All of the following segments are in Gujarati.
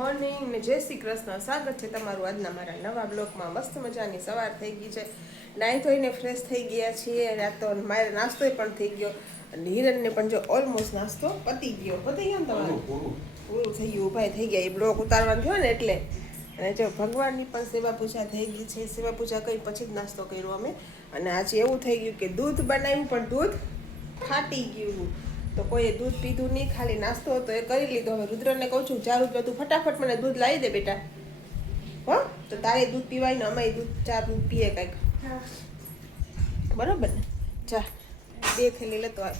મોર્નિંગ ને જય શ્રી કૃષ્ણ. સ્વાગત છે તમારું આજના મારા નવા બ્લોગમાં. મસ્ત મજાની સવાર થઈ ગઈ છે, નાહી ધોઈને ફ્રેશ થઈ ગયા છીએ. રાત તો મારે નાસ્તો પણ થઈ ગયો અને હિરણને પણ જો ઓલમોસ્ટ નાસ્તો પતી ગયો ને તમારું પૂરું થઈ ગયું. ઉભાઈ થઈ ગયા, એ બ્લોગ ઉતારવાનું થયો ને એટલે. અને જો ભગવાનની પણ સેવા પૂજા થઈ ગઈ છે. સેવા પૂજા કરી પછી જ નાસ્તો કર્યો અમે. અને આજે એવું થઈ ગયું કે દૂધ બનાવ્યું પણ દૂધ ફાટી ગયું. તો કોઈએ દૂધ પીધું નહીં, ખાલી નાસ્તો હતો એ કરી લીધો. હવે રુદ્રને કહું છું, જા રુદ્ર તું ફટાફટ મને દૂધ લાવી દે બેટા. હો તો તારે દૂધ પીવાય ને અમે દૂધ ચા દૂધ પીએ કંઈક, બરોબર ને? જા 2 થેલી લેતો આવ.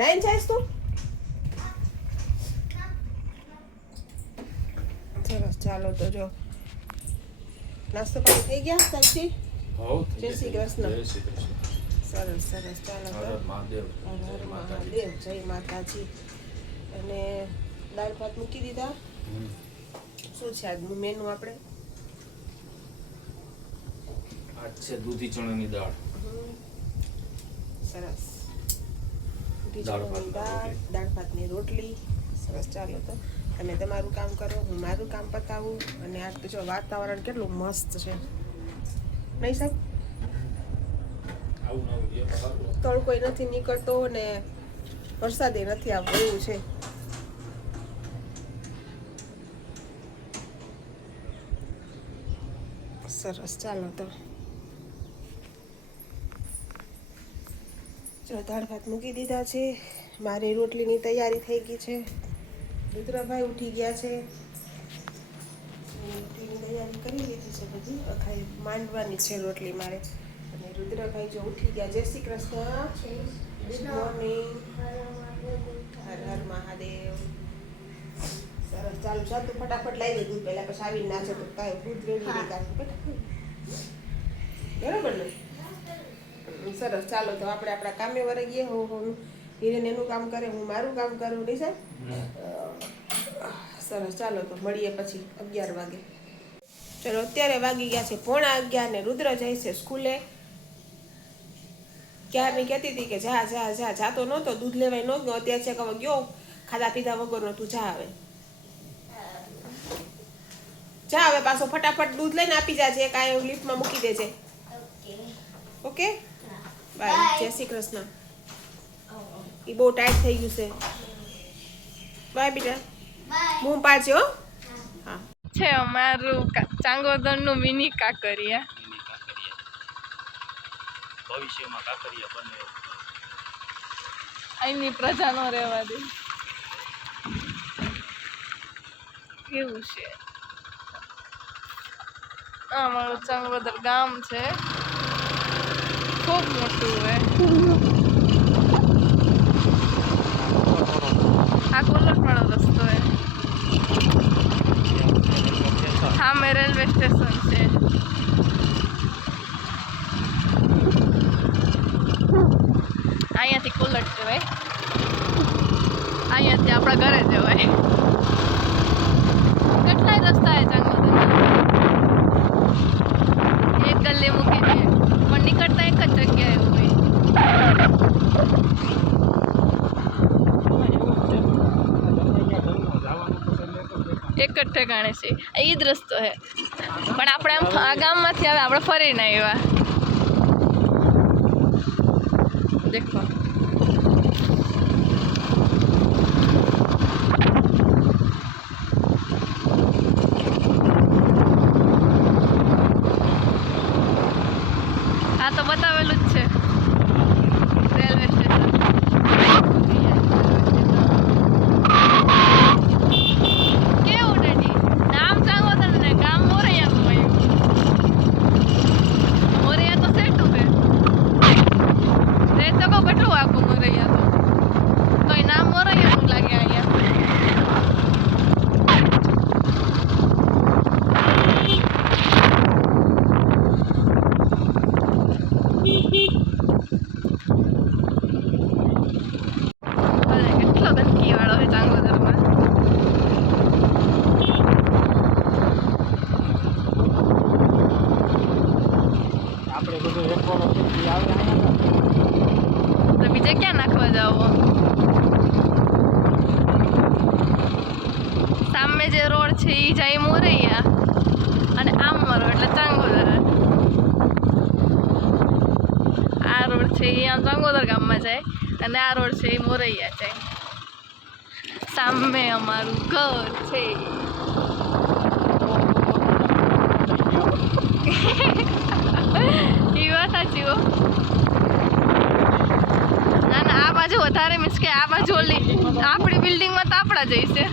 નાઈન જઈશ તું? સરસ, ચાલો તો જો નાસ્તો પાણી થઈ ગયા સાચી? જય શ્રી કૃષ્ણ. સરસ સરસ, ચાલો તો મહાદેવ જય માતાજી. અને દાળ ભાત મૂકી દીધા. શું છે આજનું મેનુ? આપણે આજ છે દૂધી ચણાની દાળ. સરસ, દૂધી ચણાની દાળ, દાળ ભાતની રોટલી. સરસ, ચાલો તો તમે તમારું કામ કરો, હું મારું કામ પતાવું. અને આજ તો જો વાતાવરણ કેટલું મસ્ત છે નહીં સાહેબ? તડકોય નથી નીકળતો ને વરસાદે નથી આવતો, એવું છે. સરસ, ચાલો તો જો દાળ ભાત મૂકી દીધા છે. મારી રોટલીની તૈયારી થઈ ગઈ છે. રુદ્રભાઈ ઉઠી ગયા છે, રોટલીની તૈયારી કરી લીધી છે બધી. ખાલી માંડવાની છે રોટલી મારે. અને રુદ્રભાઈ જો ઉઠી ગયા. જય શ્રી કૃષ્ણ, ગુડ મોર્નિંગ, હર હર મહાદેવ. સરસ, ચાલુ જા તું ફટાફટ લઈ દે દૂધ પહેલા, પછી આવીને નાચે તો કાંઈ દૂધ રેડી નહીં કાઢું, બરાબર ને? સરસ, ચાલો તો આપણે આપણા કામે વળગીએ. હું હિરેન એનું કામ કરે, હું મારું કામ કરું, નહીં સાહેબ? સરસ, ચાલો તો મળીએ પછી 11 વાગે. ચલો, અત્યારે વાગી ગયા છે 11:15 ને રુદ્ર જાય છે સ્કૂલે. ક્યારની કહેતી હતી કે જા જા જા, જાતો નહોતો, દૂધ લેવાય ન ગયો. અત્યારે છે કે ગયો ખાધા પીધા વગરનો. તું જા હવે, જા હવે પાછો ફટાફટ દૂધ લઈને આપી જાજે. કાંઈ લિફ્ટમાં મૂકી દેજે. Okay, bye. જય શ્રી કૃષ્ણ. એ બહુ ટાઈટ થઈ ગયું છે. બાય બેટા, બૂમ પાડજે હો. હા, છે અમારું ચાંગોદરનું મિની કાંકરિયા. ભવિષ્યમાં કાંકરિયા બને અહીંની પ્રજા નો રહેવા દે કેવું છે. આ અમારું ચાંગોદર ગામ છે, ખૂબ મોટું હોય. આ કોલટ વાળો રસ્તો હોય, સામે રેલવે સ્ટેશન છે. અહીંયાથી કોલટ જવાય, અહીંયાથી આપણા ઘરે જવાય. કેટલાય રસ્તા છે ચાંગોદરના, એક ગલ્લી મૂકી દે પણ નીકળતા એક જ જગ્યાએ હોય. એક જ ઠેકાણે છે, એ જ રસ્તો છે. પણ આપણે આમ આ ગામમાંથી આવે, આપણે ફરીને આવ્યા. દેખો આ તો બતાવેલું જ છે રેલવે સ્ટેશન. કેવું ડેડી નામ ચાંગોદર ને ગામ મોરૈયાનું હોય. મોરૈયા તો સેટું છે, તો કહું કેટલું આખું મોરૈયા તો એ નામ મોરૈયાનું લાગે અહીંયા. કેટલો ગંદકી વાળો છે ચાંગોદરમાં. આપણે બધું એકવાળો આવે તો બીજે ક્યાં નાખવા જાવ? સામે જે રોડ છે એ જાય મોરૈયા અને આમ મારો એટલે ચાંગોદર. આ રોડ છે એ આમ ચાંગોદર ગામમાં જાય અને આ રોડ છે એ મોરૈયા જાય. સામે અમારું ઘર છે. એ વાત સાચી હો. ના ના આ બાજુ વધારે મીન્સ કે આ બાજુ ઓલી આપણી બિલ્ડિંગમાં તો આપણા જઈશે.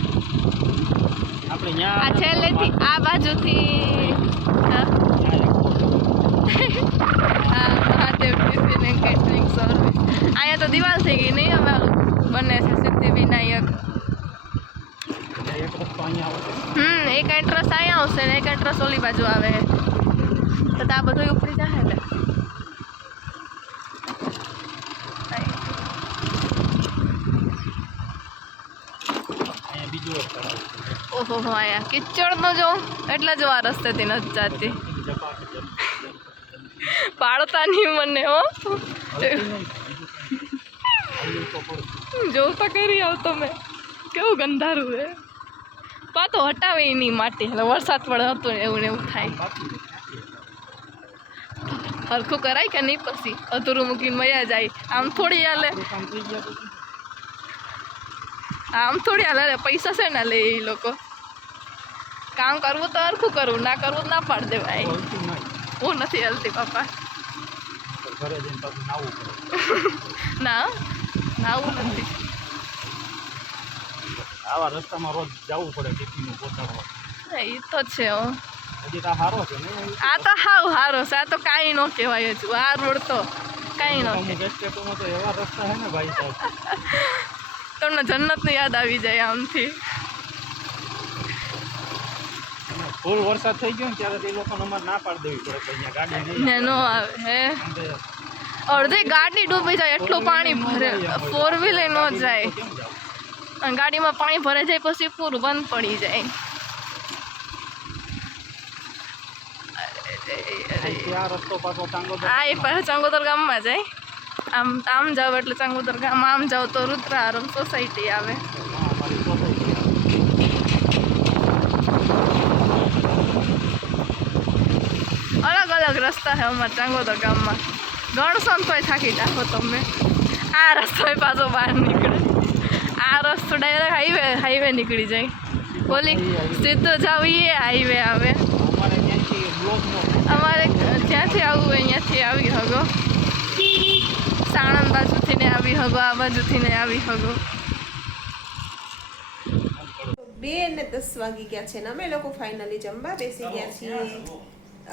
આપણે આ છેલ્લેથી આ બાજુથી હા Mahadev tiffin and catering service. અહીંયા તો દિવાલ થઈ ગઈ નહીં, હવે બને છે સિદ્ધિવિનાયક. એક એન્ટ્રસ અહીંયા આવશે ને એક એન્ટ્રસ ઓલી બાજુ આવે તો આ બધું ઉપડી જાય એટલે ઓહો આયા કિચડ નો જો એટલે જો આ રસ્તેથી નથી જાતી. પાડતા નહીં મને હો. જોઉં તો કરી આવ તમે કેવું ગંધારું હે. પાતો હટાવે નહીં માટી એટલે વરસાદ પડે હતો એવું ને એવું થાય. હરખું કરાય કે નહીં પછી અધૂરું મૂકીને મયા જાય. આમ થોડી હાલે આમ થોડી હાલે પૈસા છે ને લે એ લોકો. કામ કરવું તો હરખું કરવું, ના કરવું ના પાડ દેવાય. હું નથી હલતી પાપા. ના નાવું નથી. આવા રસ્તામાં રોજ જવું પડે ટિફિન પહોંચાડવા. એ તો છે હો. હજી તો સારો છે ને. આ તો હાવ સારો છે. આ તો કાંઈ ન કહેવાય હજુ. આ રોડ તો કાંઈ ન કહેવાય. સ્ટેટોમાં તો એવા રસ્તા છે ને ભાઈ સાહેબ, તમને જન્નતની યાદ આવી જાય આમથી. ફૂલ વરસાદ થઈ ગયો ને ત્યારે એ લોકોને અમારે ના પાડી દેવી પડે કે અહીંયા ગાડી નહીં નો આવે હે. અડધી ગાડી ડૂબી જાય એટલું પાણી ભરે. 4 વ્હીલર ન જાય કેમ જાવ. અને ગાડીમાં પાણી ભરાઈ જાય પછી પૂરું બંધ પડી જાય. આ રસ્તો પાછો ચાંગોદર આ એક પાસે ચાંગોદર ગામમાં જાય. આમ જાવ એટલે ચાંગોદર ગામ, આમ જાવ તો રુદ્રારમ સોસાયટી આવે. અમારી સોસાયટી. અલગ અલગ રસ્તા છે અમારા ચાંગોદર ગામમાં. ગણશો ને તોય થાકી જાઓ તમે. આ રસ્તો પાછો બહાર નીકળે. આ રસ્તો ડાયરેક્ટ હાઈવે નીકળી જાય. બોલી સીધો જાવ એ હાઈવે આવે. અમારે ત્યાંથી બ્લોકનો અમારે જ્યાંથી આવવું હોય ત્યાંથી આવી હગો. સાણંદ બાજુથી ને આવી હગો, આ બાજુથી ને આવી હગો. 2:10 વાગી ગયા છે ને અમે લોકો ફાઇનલી જમવા બેસી ગયા છીએ.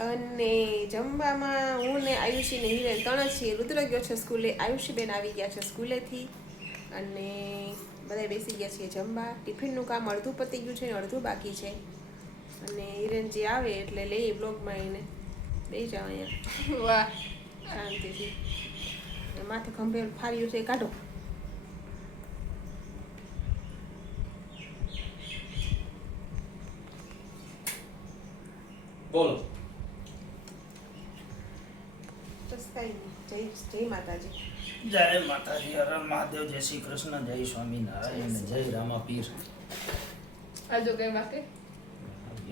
અને જમવામાં હું ને આયુષી ને હિરેન 3 છીએ. રુદ્ર ગયો છે સ્કૂલે, આયુષીબેન આવી ગયા છે સ્કૂલેથી અને બધા બેસી ગયા છીએ જમવા. ટિફિનનું કામ અડધું પતી ગયું છે ને અડધું બાકી છે. અને હિરેનજી આવે એટલે લઈએ બ્લોગમાં એને બેસી જાઓ અહીંયા. વાહ શાંતિથી. માથે ખંભે ફાર્યું છે કાઢો. બોલો. બસ કાંઈ નહીં. જય માતાજી. જય માતાજી, હર મહાદેવ, જય શ્રી કૃષ્ણ, જય સ્વામિનારાયણ, જય રામાપીર. હજુ કઈ બાકી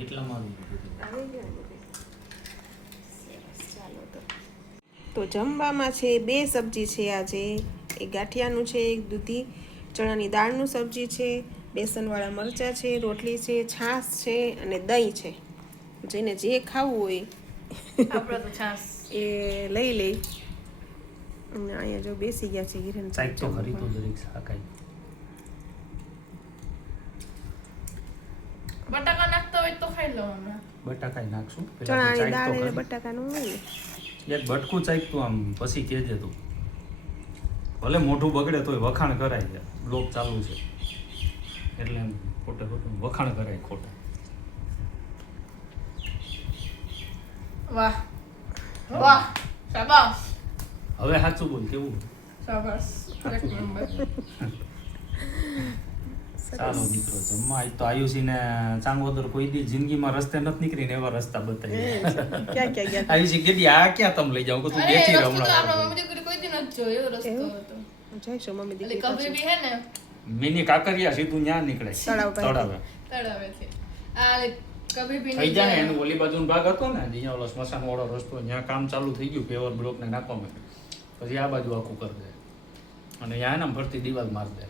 એટલામાં આવી ગયું ને બધું. સરસ, ચાલો તો જમવામાં છે 2 સબ્જી છે આજે. એક ગાંઠિયાનું છે, એક દૂધી ચણાની દાળનું સબ્જી છે, બેસનવાળા મરચાં છે, રોટલી છે, છાશ છે અને દહીં છે. જેને જે ખાવું હોય આપણે તો છાસ એ લઈ લે. અને અહીંયા જો બેસી ગયા છે હિરેન. સાઈડ તો ખરી તો જરીક શાકાઈ. બટાકા નાખતા હોય તો ખાઈ લો હમણાં. બટાકા નાખશું. ચણાની દાળ અને બટાકાનું હોય ને. એક બટકું ચાખ્યું આમ પછી કહેજે તું. ભલે મોઢું બગડે તોય વખાણ કરાય છે. બ્લોગ ચાલુ છે એટલે એમ ખોટે ખોટું વખાણ કરાય ખોટા. વાહ વાહ શાબાશ. હવે સાચું બોલ કેવું. શાબાશ એક નંબર. ચાલો મિત્રો જમવા. આજ તો આયુષીને ચાંગોદર કોઈ દી જિંદગીમાં રસ્તે નથી નીકળીને એવા રસ્તા બતાવી. ક્યાં ગયા આયુષી કીધી આ ક્યાં તમે લઈ જાઓ કે તું બેઠી રહે હમણાં. કોઈ દી નથી જોયો એવો રસ્તો હતો. જઈશું મમ્મી એટલે દીકરી કભી બી હે ને મિની કાકરિયા સીધું ન્યા નીકળે તળાવ પાસે. તળાવે. તળાવેથી. આ કભી ભી થઈ જાય ને એનું ઓલી બાજુનો ભાગ હતો ને જ્યાં ઓલો સ્મશાન વાળો રસ્તો ત્યાં કામ ચાલુ થઈ ગયું પેવર બ્લોક ને નાખવા માટે પછી આ બાજુ આખું કરી દે અને ત્યાં એના ફરતી દિવાલ મારી દે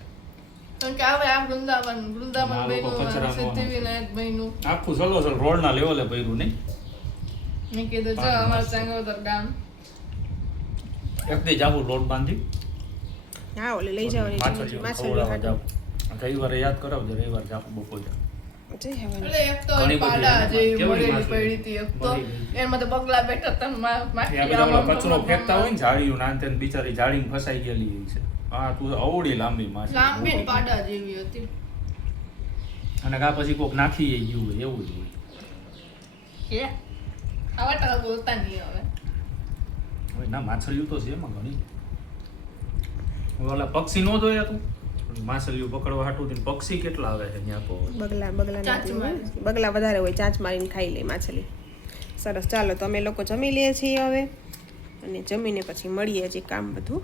કારણ કે હવે આ વૃંદાવન આ બન્યું લોકો કચરાનું સિદ્ધિવિનાયક બન્યું આખું સલોસલ રોડના લેવલે ભર્યું નહીં મેં કીધું જો અમારું ચાંગોદર ગામ એક દી જાવું લોટ બાંધી હા ઓલે લઈ જવાની માછલીઓ માછલીઓ ખવડાવવા હાટું. જાવું રવિવારે યાદ કરાવજો રવિવાર જાવું બપોરે જઈ આવવાની. એટલે એક તો ઘણી બધી પાડા એમાં જેવી કેવી મળેલી માછલી? પડી હતી એક તો મળી ગઈ. એમાં તો બગલા બેઠા હતા ત્યાં બધા ઓલા કચરો ફેંકતા હોય ને જાળીયું નાનતે ને બિચારી જાળીમાં ફસાઈ ગયેલી હોય છે હા તું અવળી લાંબી માછલી લાંબી ને પાડા જેવી હતી અને કા પછી કોક નાખી ગયું હોય એવું જ હોય કે આવા ટા બોલતા નહીં હવે હવે ના માછલીઓ તો છે એમાં ઘણી ઓલા પક્ષી નો જોયા તું માછલીઓ પકડવા હાટું થઈને પક્ષી કેટલા આવે છે ત્યાં તો બગલા ચાંચ નથી મારે. હોય. બગલા વધારે હોય ચાંચ મારીને ખાઈ લે માછલી સરસ ચાલો તો અમે લોકો જમી લઈએ છીએ હવે અને જમીને પછી મળીએ હજી કામ બધું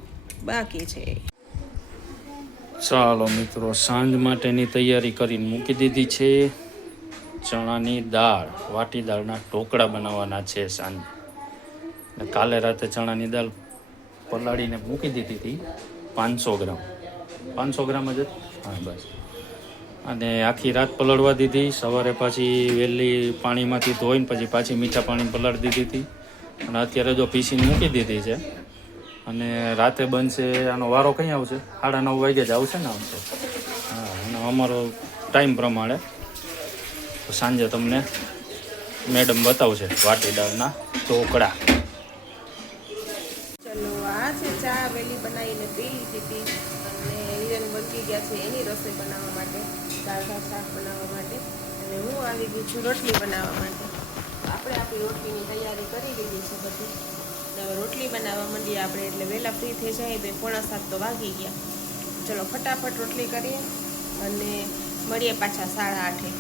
બાકી છે. ચાલો મિત્રો સાંજ માટેની તૈયારી કરીને મૂકી દીધી છે ચણાની દાળ વાટી દાળના ઢોકળા બનાવવાના છે સાંજે ને કાલે રાતે ચણાની દાળ પલાળીને મૂકી દીધી હતી 500 ગ્રામ 500 ગ્રામ જ હતી? હા બસ અને આખી રાત પલાળવા દીધી સવારે પાછી વહેલી પાણીમાંથી ધોઈને પછી પાછી મીઠા પાણી પલાળી દીધી હતી અને અત્યારે જો પીસીને મૂકી દીધી છે અને રાતે બનશે આનો વારો કઈ આવશે 9:30 વાગે જ આવશે ને આવશે હા અને અમારો ટાઈમ પ્રમાણે તો સાંજે તમને મેડમ બતાવશે વાટી દાળના ઢોકળા ચલો આ છે ચા વેલી બનાવીને પી લીધી હતી અને હિરેન બચી ગયા છે એની રસોઈ બનાવવા માટે દાળ ભાત શાક બનાવવા માટે અને હું આવી ગઈ છું રોટલી બનાવવા માટે આપણે આપણી રોટલીની તૈયારી કરી લીધી છે બધી ને હવે રોટલી બનાવવા માંડીએ આપણે એટલે વહેલા ફ્રી થઈ જાય તો 6:45 તો વાગી ગયા. ચલો ફટાફટ રોટલી કરીએ અને મળીએ પાછા 8:30.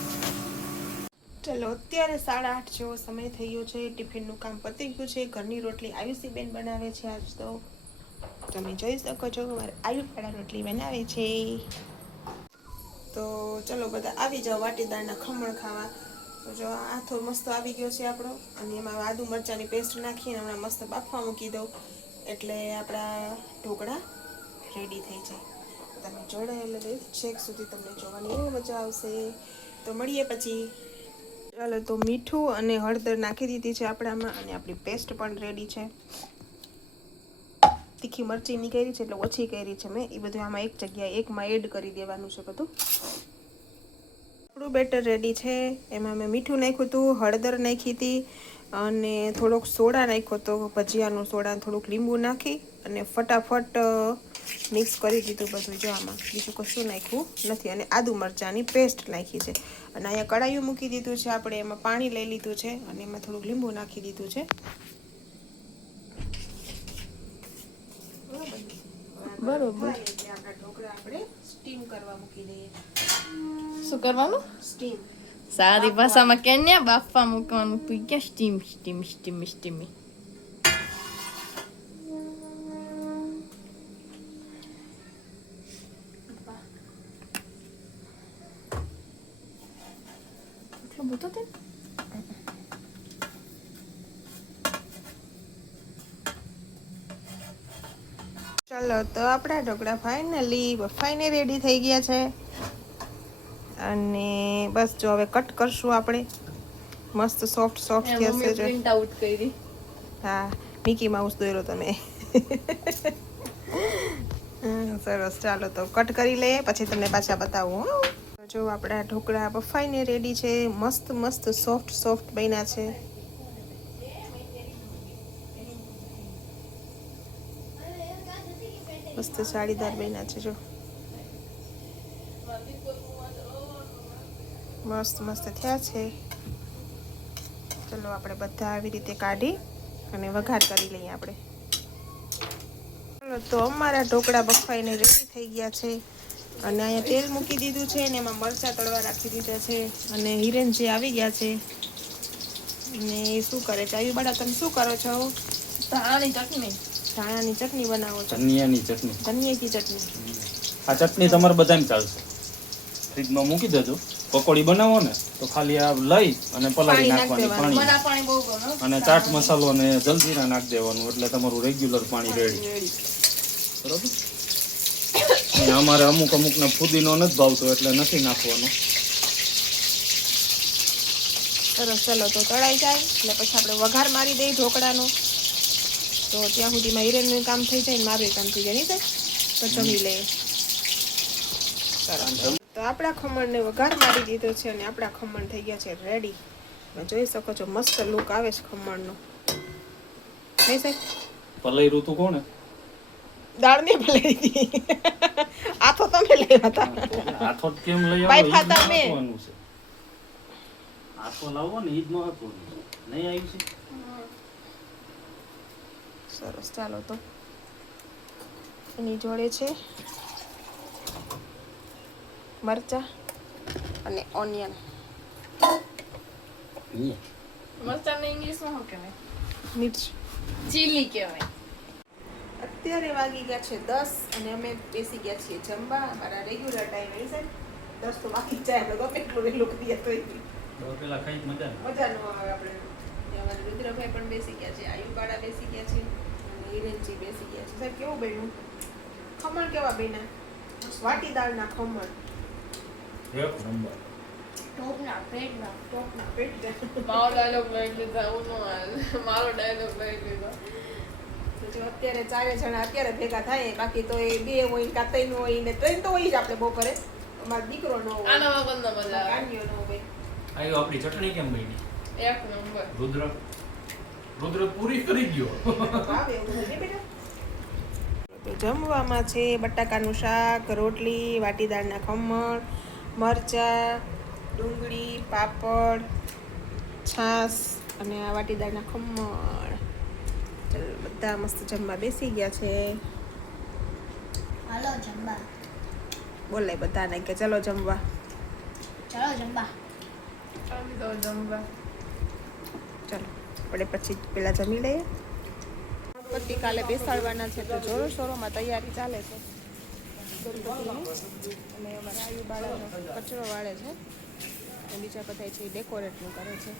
ચલો અત્યારે 8:30 જેવો સમય થઈ ગયો છે. ટિફિનનું કામ પતી ગયું છે. ઘરની રોટલી આયુષીબેન બનાવે છે આજ તો તમે જોઈ શકો છો મારે આયુવાળા રોટલી બનાવે છે. તો ચલો બધા આવી જાઓ વાટી દાળના ખમણ ખાવા. તો જો આથો મસ્ત આવી ગયો છે આપણો અને એમાં આદુ મરચાંની પેસ્ટ નાખીને હમણાં મસ્ત બાફવા મૂકી દઉં એટલે આપણા ઢોકળા રેડી થઈ જાય. તમે જોડાયેલા રહે છેક સુધી તમને જોવાની બહુ મજા આવશે. તો મળીએ પછી. ચાલો તો મીઠું અને હળદર નાખી દીધી છે આપણામાં અને આપણી પેસ્ટ પણ રેડી છે. તીખી મરચી નીકળી છે એટલે ઓછી કરી છે મેં એ બધું આમાં એક જગ્યાએ એકમાં એડ કરી દેવાનું છે બધું. આપણું બેટર રેડી છે. એમાં મેં મીઠું નાખ્યું હતું, હળદર નાખી હતી અને થોડોક સોડા નાખ્યો હતો, ભજીયાનું સોડા, થોડુંક લીંબુ નાખી અને ફટાફટ મિક્સ કરી દીધું બધું. જો આમાં બીજું કશું નાખ્યું નથી અને આદુ મરચાંની પેસ્ટ નાખી છે અને અહીંયા કડાયું મૂકી દીધું છે આપણે. એમાં પાણી લઈ લીધું છે અને એમાં થોડુંક લીંબુ નાખી દીધું છે. બરોબર. આપણા ઢોકળા આપણે સ્ટીમ કરવા મૂકી દઈએ. શું કરવાનું? સ્ટીમ. સારી ભાષામાં કે ને બાફવા મૂકવાનું. તું ક્યાં સ્ટીમ સ્ટીમ સ્ટીમ સ્ટીમી એટલું બધું તે ચાલો તો આપણા ઢોકળા ફાઇનલી બફાઈને રેડી થઈ ગયા છે અને બસ જો હવે કટ કરશું આપણે. મસ્ત સોફ્ટ સોફ્ટ થશે જો. પ્રિન્ટ આઉટ કરી. હા મિકી માઉસ દોર્યો તમે. સરસ. ચાલો તો કટ કરી લઈએ પછી તમને પાછા બતાવું. હો જો આપણા ઢોકળા બફાઈને રેડી છે. મસ્ત મસ્ત સોફ્ટ સોફ્ટ બન્યા છે. મસ્ત સાડીદાર બન્યા છે જો. મસ્ત મસ્ત થયા છે. ચલો આપણે બધા આવી રીતે કાઢી અને વઘાર કરી લઈએ આપણે. ચલો તો અમારા ઢોકળા બફાઈને રેડી થઈ ગયા છે અને અહીંયા તેલ મૂકી દીધું છે અને એમાં મરચાં તળવા રાખી દીધા છે અને હિરેનજી આવી ગયા છે અને એ શું કરે છે? આયુબાડા તમે શું કરો છો? ધાણાની ચટણી. ધાણાની ચટણી બનાવો છો? ધનિયાની ચટણી. ધનિયા કી ચટણી. આ ચટણી તમારે બધાને ચાલશે ફ્રીજમાં મૂકી દેજો પકોડી બનાવો ને તો ખાલી આ લઈ અને પલાળી પાણી નાખ નાખવાની દેવાનું. મને પાણી આ પાણી બહુ ગમે અને ચાટ મસાલો ને જલજીરા નાખી દેવાનું એટલે તમારું રેગ્યુલર પાણી રેડી. રેડી. બરોબર. અહીંયા અમારે અમુકને ફુદીનો નથી ભાવતો એટલે નથી નાખવાનો. સરસ, ચલો તો તળાઈ જાય એટલે પછી આપણે વઘાર મારી દઈએ ઢોકળાનો. તો ત્યાં સુધીમાં હિરેનનું કામ થઈ જાય ને મારું કામ થઈ જાય, નહીં થાય? તો જમી લઈએ. સરસ. તો આપણા ખમણને વઘાર મારી દીધો છે અને આપણા ખમણ થઈ ગયા છે રેડી. જોઈ શકો છો મસ્ત લુક આવે છે ખમણનો. થઈ સાહેબ? પલઈ ઋતુ કોને? દાળ ને ભલાઈ હતી. આ તો તમે લેવા હતા. હાથો જ કેમ લઈ ભાઈ આવો? ફાતા મેં. મહત્વનું છે. હાથો લાવો ને ઈ જ મહત્વનું છે. નહીં આવ્યું છે? સરસ, ચાલો તો એની જોડે છે મરચા અને ઓનિયન. મરચાં ઇંગ્લિશમાં શું કહેવાય? મિર્ચ. ચીલી કહેવાય. અત્યારે વાગી ગયા છે 10 અને અમે બેસી ગયા છીએ જમવા. અમારા રેગ્યુલર ટાઈમ એ છે 10 તો વાગી જ જાય. અમે ગમે એટલું વહેલું કરીએ તો પેલા ખાઈ મજા ને. મજા ન આવે આપણે. અમારા રુદ્રભાઈ પણ બેસી ગયા છે, આયુબાળા બેસી ગયા છે અને હિરેનજી બેસી ગયા છે. સાહેબ કેવું બન્યું ખમણ? કેવા બન્યા? વાટી દાળના ખમણ. એક નંબર. ટોપના પેટના ટોપના પેટ. મારો ડાયલોગ લઈ લીધા હું મારો ડાયલોગ લઈ લીધો. જો અત્યારે 4 જણા અત્યારે ભેગા થાય, બાકી તો એ 2 હોય કાં 3 હોય ને 3 તો હોય જ આપણે બપોરે. અમારો દીકરો ન હોય, આના વગર ન મજા આવે. કાન્યો ન હોય. આયો આપણી ચટણી કેમ બની? એક નંબર. રુદ્ર પૂરી કરી ગયો. ભાવે એવું બધું નહીં બેટા? તો જમવામાં છે બટાકાનું શાક, રોટલી, વાટી દાળના ખમણ, મરચાં, ડુંગળી, પાપડ, છાશ અને આ વાટી દાળના ખમણ. ચાલો બધા મસ્ત જમવા બેસી ગયા છે. હાલો જમવા. બોલાય બધાને કે ચલો જમવા. ચાલો જમવા. આવી તો જમવા. ચાલો આપણે પછી પેલા જમી લઈએ. ગણપતિ કાલે બેસાડવાના છે તો જોરો શોરોમાં તૈયારી ચાલે છે ગણપતિની. અને અમારા આયુ બાળકનો કચરો વાળે છે અને બીજા બધા છે ડેકોરેટનું કરે છે.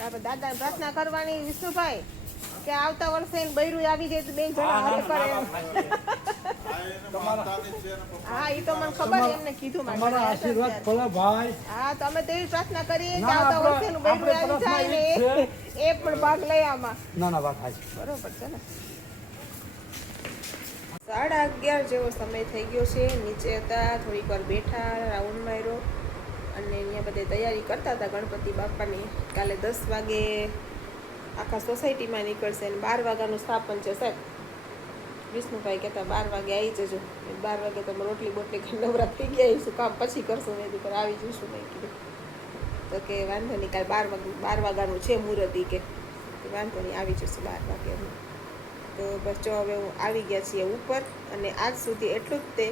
આપણે દાદા પ્રાર્થના કરવાની વિષ્ણુભાઈ કે આવતા વર્ષે એને બૈરું આવી જાય તો 2 જણા હારે કરે એમ. હા એ તો મને ખબર છે, એમને કીધું મારે. તમારા આશીર્વાદ ફળે ભાઈ. હા તો અમે તેવી પ્રાર્થના કરીએ કે ના, આવતા આપણે- વર્ષે એનું બૈરું આપણે આવી જાય ને તરફમાં એ પણ ભાગ લઈ આમાં. ના ના વાત હાચી. બરોબર છે ને? 11:30 જેવો સમય થઈ ગયો છે. નીચે હતા, થોડીક વાર બેઠા, રાઉન્ડ માર્યો અને અહીંયા બધે તૈયારી કરતા હતા ગણપતિ બાપાની. કાલે 10 વાગે આખા સોસાયટીમાં નીકળશે અને 12 વાગ્યાનું સ્થાપન છે સાહેબ. વિષ્ણુભાઈ કહેતા 12 વાગે આવી જજો. 12 વાગે તમે રોટલી બોટલી ખાઈ નવરા થઈ ગયા આવીશું, કામ પછી કરશું. મેં કીધું આવી જઈશું. મેં કીધું તો કે વાંધો નહીં, કાલે 12 વાગ્યાનું છે મુહૂર્ત. કે વાંધો નહીં આવી જશે 12 વાગે. તો બસ જો હવે હું આવી ગયા છીએ ઉપર અને આજ સુધી એટલું જ તે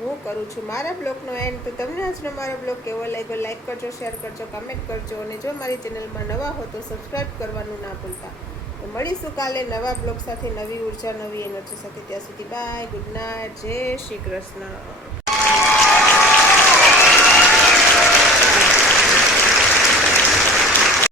હું કરું છું મારા બ્લોગનો એન્ડ. તો તમને આજનો મારો બ્લોગ કેવો લાગ્યો લાઈક કરજો, શેર કરજો, કમેન્ટ કરજો અને જો મારી ચેનલમાં નવા હો તો સબસ્ક્રાઈબ કરવાનું ના ભૂલતા. તો મળીશું કાલે નવા બ્લોગ સાથે, નવી ઉર્જા, નવી એનર્જી સાથે. ત્યાં સુધી બાય, ગુડ નાઇટ, જય શ્રી કૃષ્ણ.